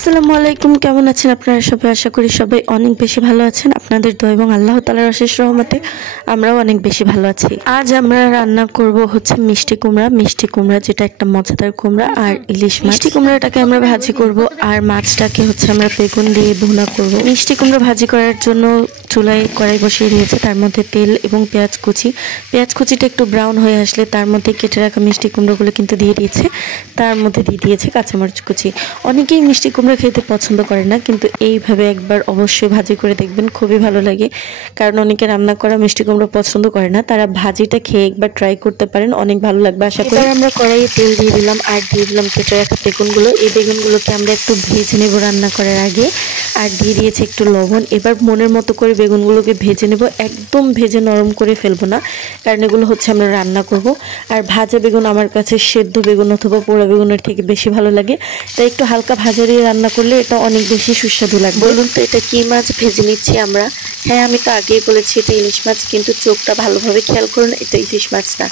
আসসালামু আলাইকুম, কেমন আছেন আপনারা সবাই? আশা করি সবাই অনেক বেশি ভালো আছেন। আপনাদের দোয়া এবং আল্লাহ তাআলার অশেষ রহমতে আমরাও অনেক বেশি ভালো আছি। আজ আমরা রান্না করব হচ্ছে মিষ্টি কুমড়া যেটা একটা মজাদার কুমড়া আর ইলিশ মাছ। মিষ্টি কুমড়াটাকে আমরা ভাজি করব আর মাছটাকে হচ্ছে আমরা বেগুন দিয়ে ভুনা করব। মিষ্টি কুমড়া ভাজি করার জন্য চুলায় কড়াই বসিয়ে দিয়েছে, তার মধ্যে তেল এবং পেঁয়াজ কুচিটা একটু ব্রাউন হয়ে আসলে তার মধ্যে কেটে রাখা মিষ্টি কুমড়োগুলো কিন্তু দিয়ে দিয়েছে, তার মধ্যে দিয়ে দিয়েছে কাঁচামরিচ কুচি। অনেকেই মিষ্টি কুমড়া খেতে পছন্দ করে না, কিন্তু এইভাবে একবার অবশ্যই ভাজি করে দেখবেন, খুবই ভালো লাগে। কারণ অনেকে রান্না করা মিষ্টি কুমড়া পছন্দ করে না, তারা ভাজিটা খেয়ে একবার ট্রাই করতে পারেন, অনেক ভালো লাগবে আশা করি। আমরা কড়াইয়ে তেল দিয়ে দিলাম আর দিয়ে দিলাম কেটে রাখা বেগুনগুলো। এই বেগুনগুলোকে আমরা একটু ভেজে নেব রান্না করার আগে, আর দিয়ে দিয়েছে একটু লবণ। এবার মনের মতো করে বেগুনগুলোকে ভেজে নেব, একদম ভেজে নরম করে ফেলবো না, কারণ এগুলো হচ্ছে আমরা রান্না করব। আর ভাজা বেগুন আমার কাছে সেদ্ধ বেগুন অথবা পোড়া বেগুনের থেকে বেশি ভালো লাগে, তাই একটু হালকা ভাজা দিয়ে রান্না করলে এটা অনেক বেশি সুস্বাদু লাগবে। বলুন তো এটা কি মাছ ভেজে নিচ্ছি আমরা? হ্যাঁ, আমি তো আগেই বলেছি এটা ইলিশ মাছ, কিন্তু চোখটা ভালোভাবে খেয়াল করুন, এটা ইলিশ মাছ না।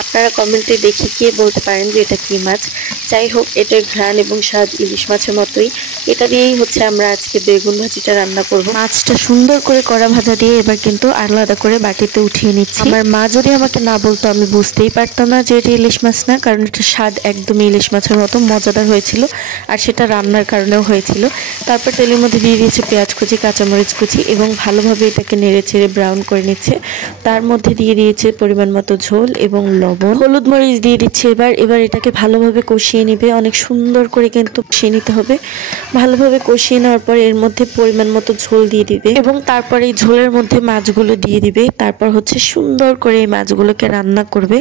আপনারা কমেন্টে দেখে কে বলতে পারেন যে এটা কি মাছ। যাই হোক, এটার ঘ্রাণ এবং স্বাদ ইলিশ মাছের মতোই। এটা দিয়েই হচ্ছে আমরা আজকে বেগুন ভাজিটা রান্না করব। মাছটা সুন্দর করে কড়া ভাজা দিয়ে এবার কিন্তু আলাদা করে বাটিতে উঠিয়ে নিচ্ছি। আমার মা যদি আমাকে না বলতো আমি বুঝতেই পারতাম না যে এটা ইলিশ মাছ না, কারণ এটা স্বাদ একদমই ইলিশ মাছের মতো মজাদার হয়েছিল, আর সেটা রান্নার কারণেও হয়েছিল। তারপর তেলের মধ্যে দিয়ে দিয়েছে পেঁয়াজ কুচি, কাঁচামরিচ কুচি এবং ভালোভাবে এটাকে নেড়ে চেড়ে ব্রাউন করে নিচ্ছে। তার মধ্যে দিয়ে দিয়েছে পরিমাণ মতো ঝোল এবং লবণ, হলুদ মরিচ দিয়ে দিচ্ছে। এবার এটাকে ভালোভাবে কষিয়ে নিবে, অনেক সুন্দর করে কিন্তু কষিয়ে নিতে হবে। ভালোভাবে কষিয়ে নেওয়ার পর এর মধ্যে পরিমাণ মতো ঝোল দিয়ে দিবে এবং তারপর এই ঝোলের মধ্যে মাছগুলো দিয়ে দিবে। তারপর হচ্ছে সুন্দর করে এই মাছগুলোকে রান্না করবে।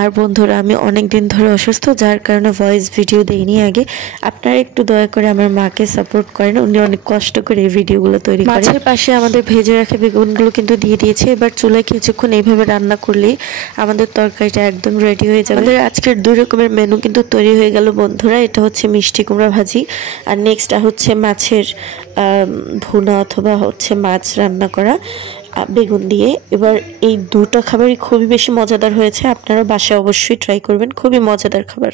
আর বন্ধুরা, আমি অনেক দিন ধরে অসুস্থ, যার কারণে ভয়েস ভিডিও দেইনি আগে। আপনারা একটু দয়া করে আমার মাকে সাপোর্ট করেন, উনি অনেক কষ্ট করে এই ভিডিওগুলো তৈরি করেন। মাছের পাশে আমাদের ভেজে রাখা বেগুনগুলো কিন্তু দিয়ে দিয়েছে। এবার চুলায় কিছুক্ষণ এইভাবে রান্না করলেই আমাদের তরকারিটা একদম রেডি হয়ে যাবে। আমাদের আজকের 2 রকমের মেনু কিন্তু তৈরি হয়ে গেল বন্ধুরা। এটা হচ্ছে মিষ্টি কুমড়া ভাজি, আর নেক্সট হচ্ছে মাছের ভুনা অথবা হচ্ছে মাছ রান্না করা বেগুন দিয়ে। এবার এই দুটো খাবারই খুবই বেশি মজাদার হয়েছে, আপনারা বাসায় অবশ্যই ট্রাই করবেন, খুবই মজাদার খাবার।